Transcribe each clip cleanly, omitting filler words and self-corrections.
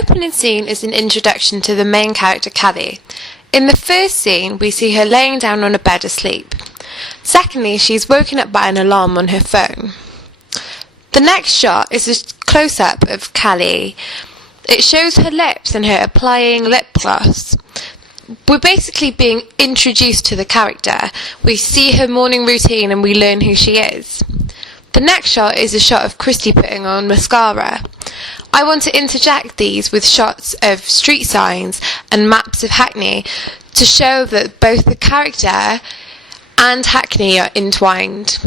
opening scene is an introduction to the main character Callie. In the first scene, we see her laying down on a bed asleep. Secondly, she's woken up by an alarm on her phone. The next shot is a close-up of Callie. It shows her lips and her applying lip gloss. We're basically being introduced to the character. We see her morning routine and we learn who she is. The next shot is a shot of Christy putting on mascara. I want to interject these with shots of street signs and maps of Hackney to show that both the character and Hackney are entwined.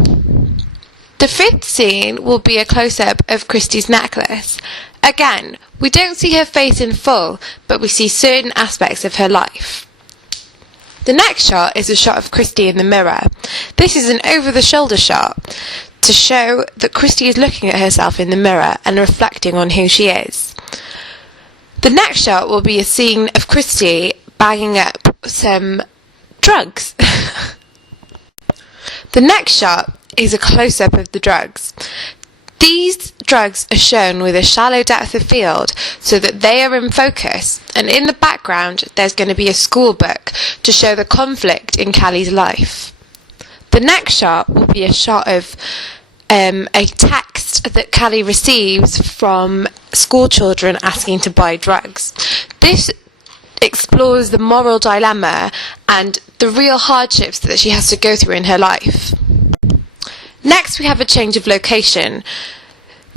The fifth scene will be a close-up of Christy's necklace. Again, we don't see her face in full, but we see certain aspects of her life. The next shot is a shot of Christy in the mirror. This is an over-the-shoulder shot to show that Christy is looking at herself in the mirror and reflecting on who she is. The next shot will be a scene of Christy bagging up some drugs. The next shot is a close-up of the drugs. These drugs are shown with a shallow depth of field so that they are in focus, and in the background there's going to be a school book to show the conflict in Callie's life. The next shot will be a shot of a text that Callie receives from school children asking to buy drugs. This explores the moral dilemma and the real hardships that she has to go through in her life. Next, we have a change of location.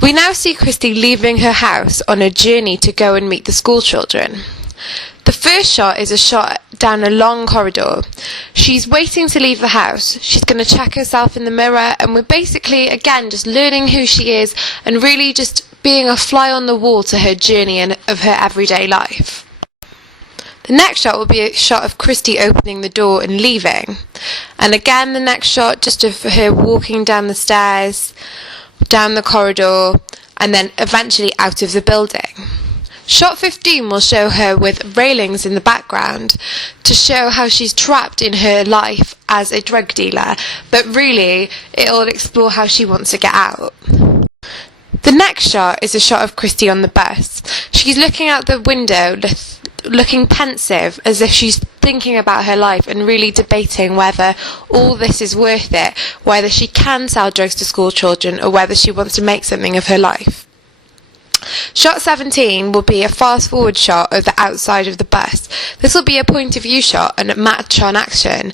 We now see Christy leaving her house on a journey to go and meet the school children. The first shot is a shot down a long corridor. She's waiting to leave the house. She's going to check herself in the mirror, and we're basically, again, just learning who she is and really just being a fly on the wall to her journey and of her everyday life. The next shot will be a shot of Christy opening the door and leaving. And again, the next shot just of her walking down the stairs, down the corridor, and then eventually out of the building. Shot 15 will show her with railings in the background to show how she's trapped in her life as a drug dealer, but really it will explore how she wants to get out. The next shot is a shot of Christy on the bus. She's looking out the window, looking pensive, as if she's thinking about her life and really debating whether all this is worth it, whether she can sell drugs to school children or whether she wants to make something of her life. Shot 17 will be a fast forward shot of the outside of the bus. This will be a point of view shot and a match on action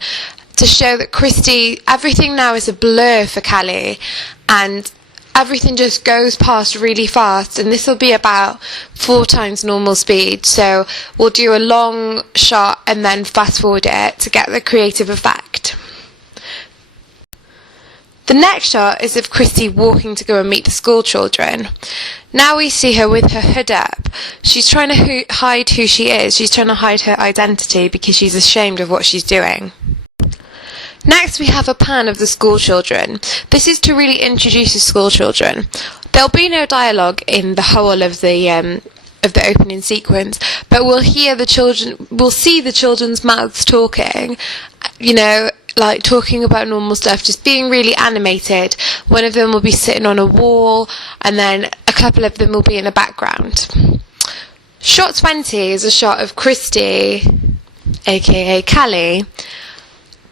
to show that Christy, everything now is a blur for Callie, and everything just goes past really fast, and this will be about 4 times normal speed, so we'll do a long shot and then fast forward it to get the creative effect. The next shot is of Christy walking to go and meet the school children. Now we see her with her hood up. She's trying to hide who she is. She's trying to hide her identity because she's ashamed of what she's doing. Next, we have a pan of the school children. This is to really introduce the school children. There'll be no dialogue in the whole of the opening sequence, but we'll see the children's mouths talking, like talking about normal stuff, just being really animated. One of them will be sitting on a wall, and then a couple of them will be in the background. Shot 20 is a shot of Christy, aka Callie,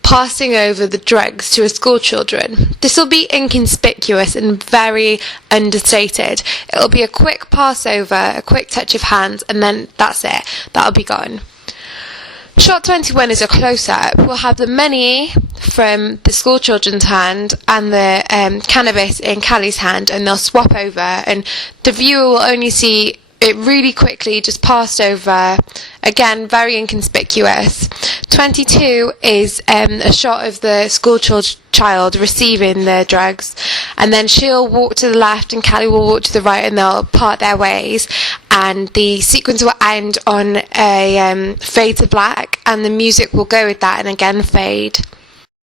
passing over the drugs to her school children. This will be inconspicuous and very understated. It'll be a quick pass over, a quick touch of hands, and then that's it. That'll be gone. Shot 21 is a close-up. We'll have the money from the school children's hand and the cannabis in Callie's hand, and they'll swap over, and the viewer will only see it really quickly just passed over. Again, very inconspicuous. 22 is a shot of the school child receiving the drugs, and then she'll walk to the left and Callie will walk to the right, and they'll part their ways, and the sequence will end on a fade to black, and the music will go with that and again fade.